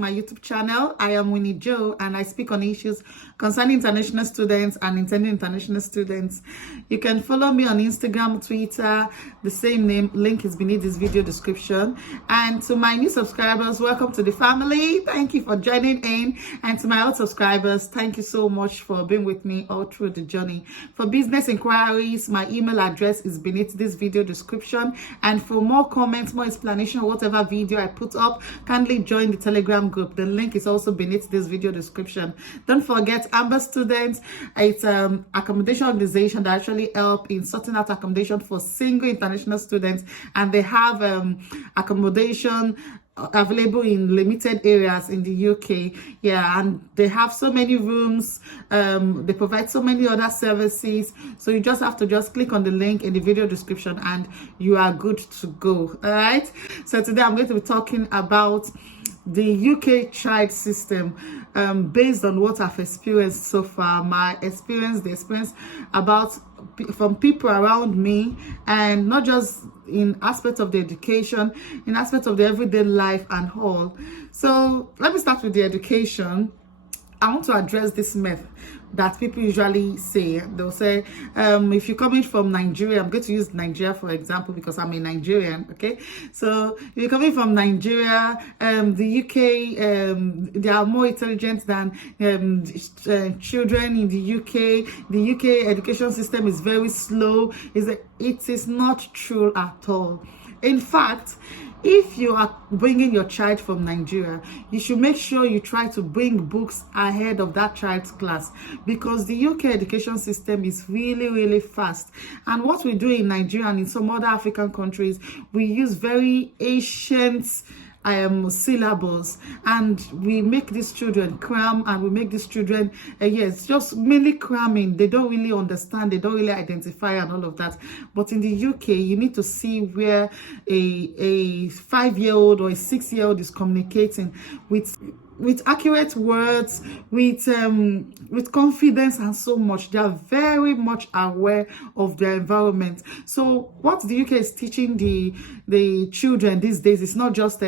my YouTube channel. I am Winnie Joe and I speak on issues concerning international students and intending international students. You can follow me on Instagram, Twitter, the same name. Link is beneath this video description. And to my new subscribers, welcome to the family. Thank you for joining in. And to my old subscribers, thank you so much for being with me all through the journey. For business inquiries, my email address is beneath this video description. And for more comments, more explanation, whatever video I put up, kindly join the Telegram group. The link is also beneath this video description. Don't forget, Amber Students, it's accommodation organization that actually help in sorting out accommodation for single international students, and they have accommodation available in limited areas in the UK. Yeah, and they have so many rooms, they provide so many other services, so you just have to just click on the link in the video description and you are good to go. All right, so today I'm going to be talking about the UK child system, based on what I've experienced so far, my experience, the experience about from people around me, and not just in aspects of the education, in aspects of the everyday life and all. So let me start with the education. I want to address this myth that people usually say. They'll say, if you're coming from Nigeria, I'm going to use Nigeria for example because I'm a Nigerian, okay? So if you're coming from Nigeria, the UK, they are more intelligent than children in the UK. The UK education system is very slow. It is not true at all. In fact, if you are bringing your child from Nigeria, you should make sure you try to bring books ahead of that child's class, because the UK education system is really fast. And what we do in Nigeria and in some other African countries, we use very ancient syllables, and we make these children cram, and we make these children yes, just mainly cramming. They don't really understand, they don't really identify and all of that. But in the UK, you need to see where a 5-year-old or a 6-year-old is communicating with accurate words, with confidence and so much. They are very much aware of their environment. So what the UK is teaching the children these days is not just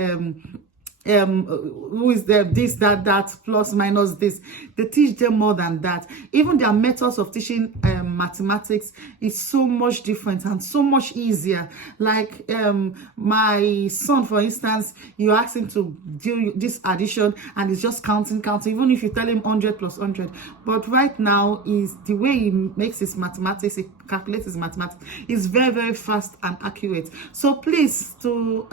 who is there, this, that, plus, minus this. They teach them more than that. Even their methods of teaching mathematics is so much different and so much easier. Like my son, for instance, you ask him to do this addition and he's just counting, even if you tell him 100 plus 100. But right now, is the way he makes his mathematics, he calculates his mathematics, is very fast and accurate. So please, to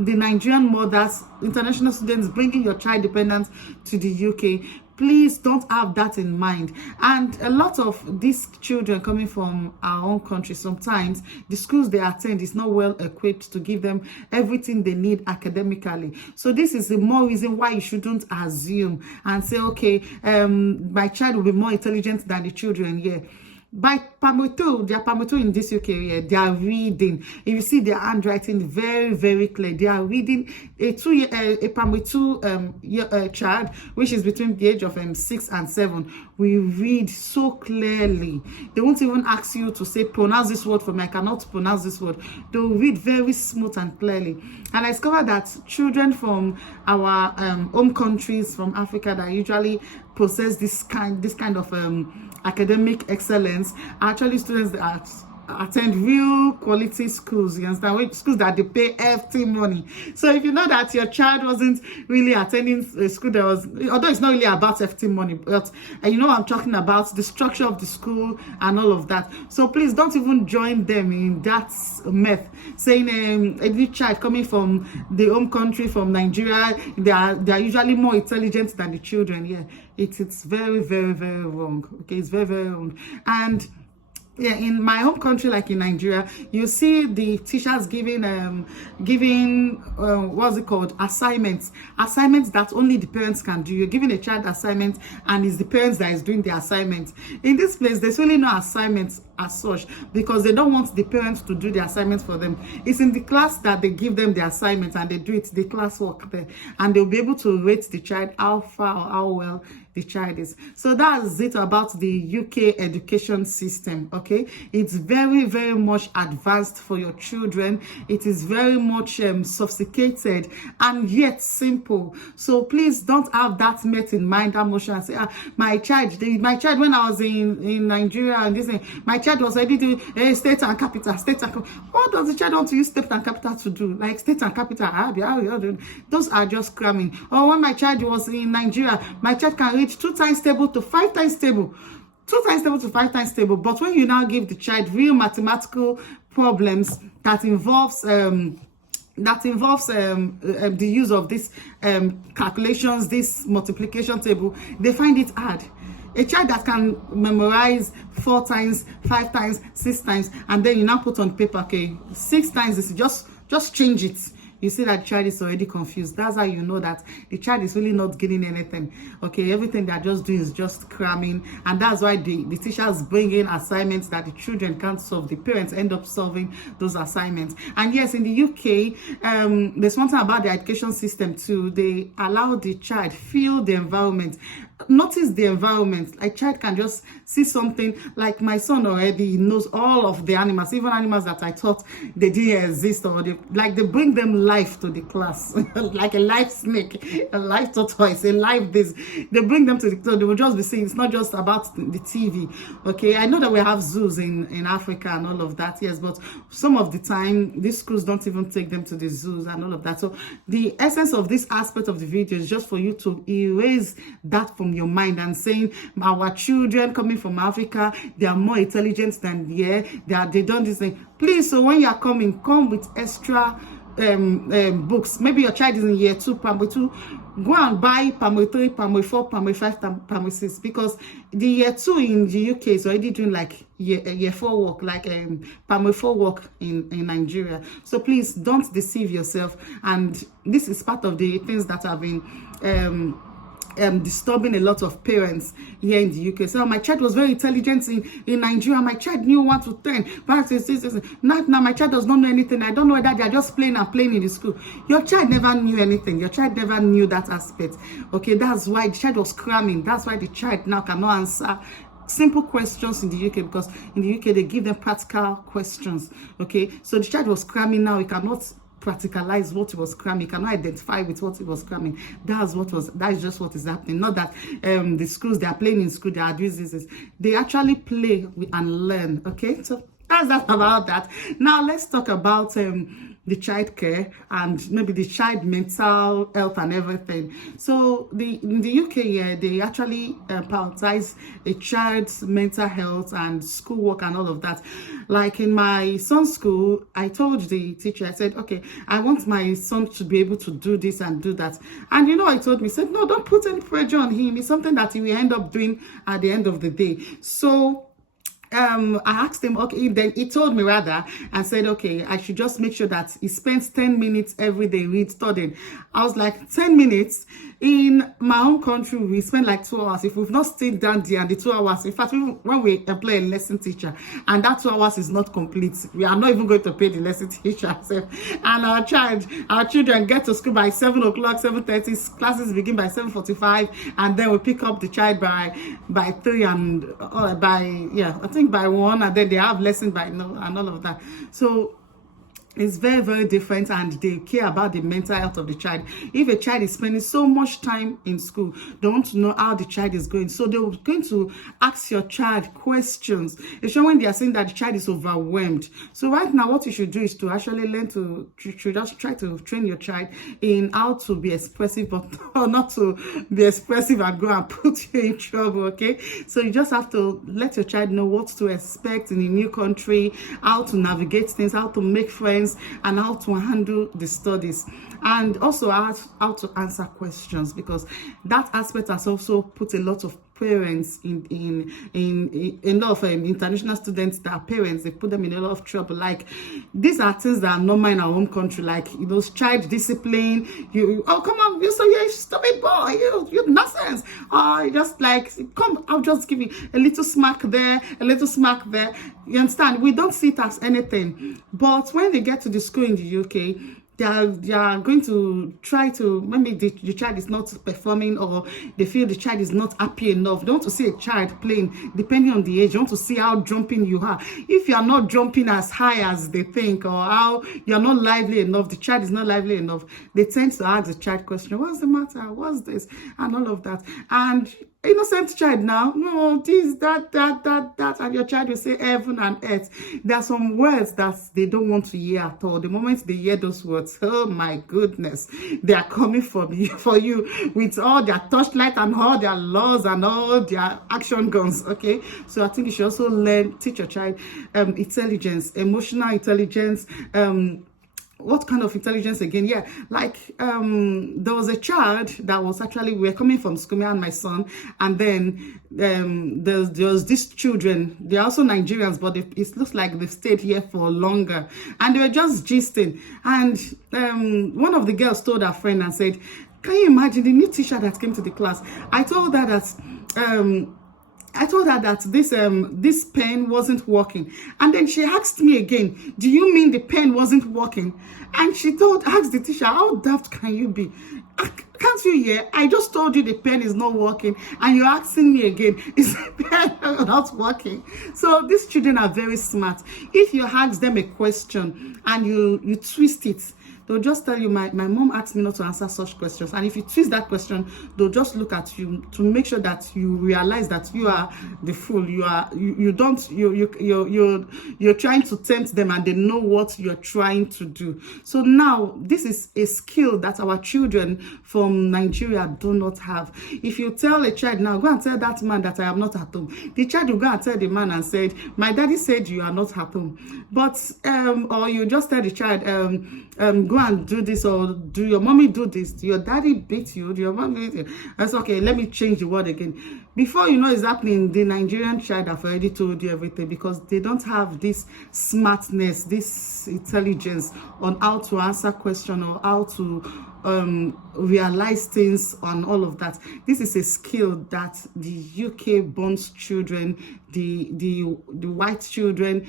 the Nigerian mothers, international students bringing your child dependent to the UK, please don't have that in mind. And a lot of these children coming from our own country, sometimes the schools they attend is not well equipped to give them everything they need academically. So this is the more reason why you shouldn't assume and say, okay, my child will be more intelligent than the children here. By primary 2, they are primary 2 in this UK area, they are reading. If you see their handwriting, very clear. They are reading. A primary 2 child, which is between the age of 6 and 7, we read so clearly. They won't even ask you to say, pronounce this word for me, I cannot pronounce this word. They'll read very smooth and clearly. And I discovered that children from our home countries, from Africa, that usually possess this kind of academic excellence, are actually students that attend real quality schools, you understand, schools that they pay hefty money. So if you know that your child wasn't really attending a school that was, although it's not really about hefty money, but you know I'm talking about the structure of the school and all of that. So please don't even join them in that myth, saying a new child coming from the home country, from Nigeria, they are usually more intelligent than the children. Yeah, it's very wrong. Okay, it's very wrong. And yeah, in my home country, like in Nigeria, you see the teachers giving what's it called, assignments that only the parents can do. You're giving a child assignment and it's the parents that is doing the assignment. In this place, there's really no assignments as such, because they don't want the parents to do the assignments for them. It's in the class that they give them the assignment and they do it, the classwork there, and they'll be able to rate the child how far or how well the child is. So that's it about the UK education system. Okay. okay? It's very, very much advanced for your children. It is very much sophisticated and yet simple. So please don't have that met in mind, that motion, and say, my child when I was in Nigeria and this, my child was already doing state and capital, what does the child want to use state and capital to do? Like state and capital, those are just cramming. Or when my child was in Nigeria, my child can reach 2 times stable to 5 times stable. 2 times stable to 5 times stable. But when you now give the child real mathematical problems that involves the use of this calculations, this multiplication table, they find it hard. A child that can memorize 4 times, 5 times, 6 times, and then you now put on paper, okay, 6 times is just change it. You see that the child is already confused. That's how you know that the child is really not getting anything. Okay, everything they're just doing is just cramming. And that's why the teachers bring in assignments that the children can't solve. The parents end up solving those assignments. And yes, in the UK, there's one thing about the education system too. They allow the child feel the environment. Notice the environment. A child can just see something. Like my son already knows all of the animals, even animals that I thought they didn't exist, or they bring them life to the class, like a live snake, a live tortoise, a live this. They bring them to the class. They will just be saying it's not just about the TV. Okay, I know that we have zoos in Africa and all of that, yes, but some of the time these schools don't even take them to the zoos and all of that. So the essence of this aspect of the video is just for you to erase that from your mind and saying our children coming from Africa, they are more intelligent than they don't this thing. Please, so when you are coming, come with extra books. Maybe your child is in year 2, primary 2, go and buy primary 3, primary 4, primary 5, primary 6, because the year 2 in the UK is already doing like year 4 work, like primary 4 work in Nigeria. So please don't deceive yourself. And this is part of the things that have been disturbing a lot of parents here in the UK. So my child was very intelligent in Nigeria. My child knew 1 to 10. Now my child does not know anything. I don't know whether they are just playing in the school. Your child never knew anything. Your child never knew that aspect. Okay, that's why the child was cramming. That's why the child now cannot answer simple questions in the UK, because in the UK they give them practical questions. Okay, so the child was cramming. Now he cannot practicalize what he was cramming. He cannot identify with what he was cramming. That is just what is happening. Not that the schools, they are playing in school, they are doing this. They actually play and learn. Okay, so that's that about that. Now let's talk about the child care and maybe the child mental health and everything. So in the UK, they actually prioritize a child's mental health and schoolwork and all of that. Like in my son's school, I told the teacher, I said, okay, I want my son to be able to do this and do that. And you know, I told me, said, no, don't put any pressure on him. It's something that he will end up doing at the end of the day. So I asked him, okay, then he told me rather and said, okay, I should just make sure that he spends 10 minutes every day studying. I was like, 10 minutes? In my own country, we spend like 2 hours. If we've not stayed down there and the 2 hours, in fact, when we employ a lesson teacher and that 2 hours is not complete, we are not even going to pay the lesson teacher. And our children get to school by 7 o'clock, 7:30, classes begin by 7:45, and then we pick up the child by 3 and I think by 1, and then they have lesson by and all of that. So it's very, very different, and they care about the mental health of the child. If a child is spending so much time in school, they want to know how the child is going. So they're going to ask your child questions, especially when they are saying that the child is overwhelmed. So right now, what you should do is to actually learn to just try to train your child in how to be expressive, but not to be expressive and go and put you in trouble, okay? So you just have to let your child know what to expect in a new country, how to navigate things, how to make friends, and how to handle the studies, and also how to answer questions, because that aspect has also put a lot of parents in a lot of international students that are parents. They put them in a lot of trouble. Like, these are things that are normal in our home country, like those child discipline. Oh, come on, you're stupid boy, you nonsense. You just like, come, I'll just give you a little smack there, a little smack there. You understand? We don't see it as anything. But when they get to the school in the UK, they are going to try to, maybe the child is not performing, or they feel the child is not happy enough. They want to see a child playing, depending on the age. They want to see how jumping you are. If you are not jumping as high as they think, or how you are not lively enough, the child is not lively enough, they tend to ask the child question, what's the matter, what's this, and all of that. And innocent child now, no, this, that, and your child will say heaven and earth. There are some words that they don't want to hear at all. The moment they hear those words, oh my goodness, they are coming for you with all their torchlight and all their laws and all their action guns. Okay, so I think you should also teach your child intelligence, emotional intelligence. What kind of intelligence again? Yeah, like there was a child that was actually, we were coming from school, me and my son, and then there was these children. They're also Nigerians, but it looks like they've stayed here for longer, and they were just gisting. And one of the girls told her friend and said, can you imagine the new teacher that came to the class? I told her that this pen wasn't working. And then she asked me again, do you mean the pen wasn't working? And she asked the teacher, how daft can you be? Can't you hear? I just told you the pen is not working, and you're asking me again, is the pen not working? So these children are very smart. If you ask them a question and you twist it, they'll just tell you, my mom asked me not to answer such questions. And if you twist that question, they'll just look at you to make sure that you realize that you are the fool. You're trying to tempt them, and they know what you're trying to do. So now this is a skill that our children from Nigeria do not have. If you tell a child now, go and tell that man that I am not at home, the child will go and tell the man and said, my daddy said you are not at home. But or you just tell the child, go and do this, or do your mommy do this, your daddy beat you, your mommy beat you. That's okay, let me change the word again. Before you know it's happening, the Nigerian child have already told you everything, because they don't have this smartness, this intelligence on how to answer questions, or how to realize things, and all of that. This is a skill that the UK born children, the white children,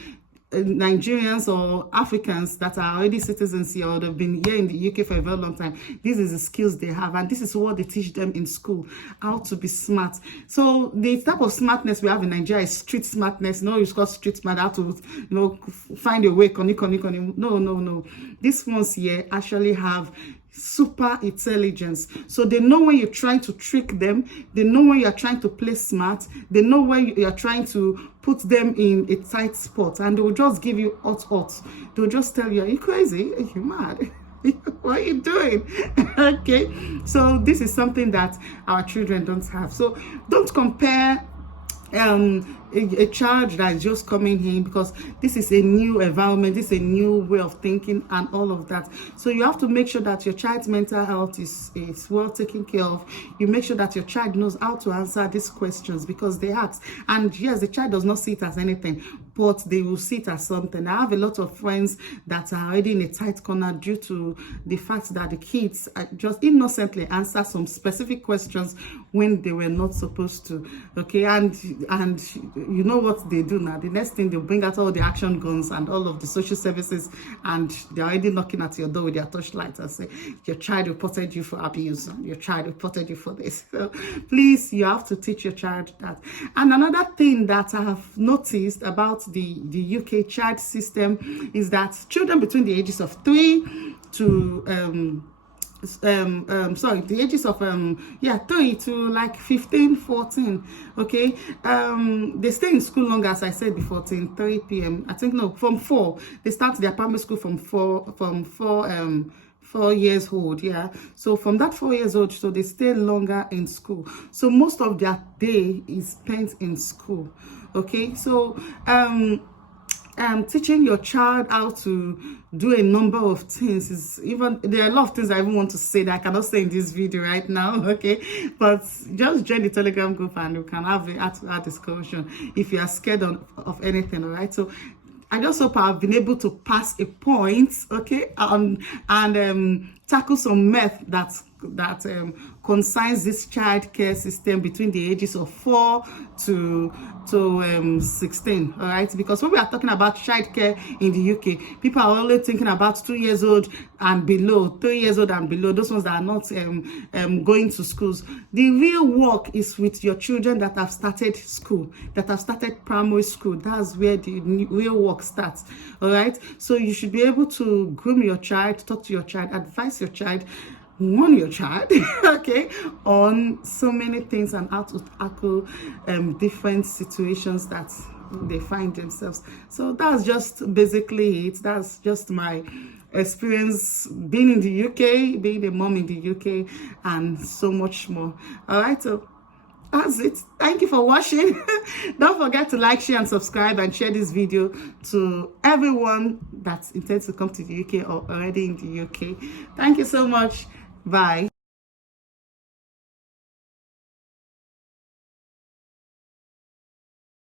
Nigerians or Africans that are already citizens here, or they've been here in the UK for a very long time, this is the skills they have, and this is what they teach them in school, how to be smart. So the type of smartness we have in Nigeria is street smartness. No, it's called street smart, how to find a way, no. These ones here actually have super intelligence. So they know when you're trying to trick them, they know when you're trying to play smart, they know when you're trying to put them in a tight spot, and they will just give you hot. They'll just tell you, are you crazy? Are you mad? What are you doing? Okay, so this is something that our children don't have. So don't compare a child that is just coming in, because this is a new environment, this is a new way of thinking and all of that. So you have to make sure that your child's mental health is well taken care of. You make sure that your child knows how to answer these questions, because they ask. And yes, the child does not see it as anything, but they will see it as something. I have a lot of friends that are already in a tight corner due to the fact that the kids just innocently answer some specific questions when they were not supposed to. Okay, and you know what they do now? The next thing, they'll bring out all the action guns and all of the social services, and they're already knocking at your door with their torchlight and say, your child reported you for abuse, your child reported you for this. So please, you have to teach your child that. And another thing that I have noticed about the UK child system is that children between the ages of 3 to the ages of 3 to like 15, 14. Okay, they stay in school longer, as I said before, till 3 p.m. I think, no, from 4. They start their primary school from 4 years old. Yeah, so from that 4 years old, so they stay longer in school, so most of their day is spent in school. Okay, so teaching your child how to do a number of things is, even there are a lot of things I even want to say that I cannot say in this video right now. Okay, but just join the Telegram group and we can have a discussion if you are scared of anything. All right, so I just hope I've been able to pass a point, okay, and tackle some myth that concerns this child care system between the ages of 4 to 16. All right, because when we are talking about child care in the UK, people are only thinking about 2 years old and below, 3 years old and below, those ones that are not going to schools. The real work is with your children that have started school, that have started primary school. That's where the real work starts. All right, so you should be able to groom your child, talk to your child, advise your child, warn your child, okay, on so many things and how to tackle different situations that they find themselves. So that's just basically it. That's just my experience being in the UK, being a mom in the UK, and so much more. All right, so that's it. Thank you for watching. Don't forget to like, share, and subscribe, and share this video to everyone that intends to come to the UK or already in the UK. Thank you so much. Bye.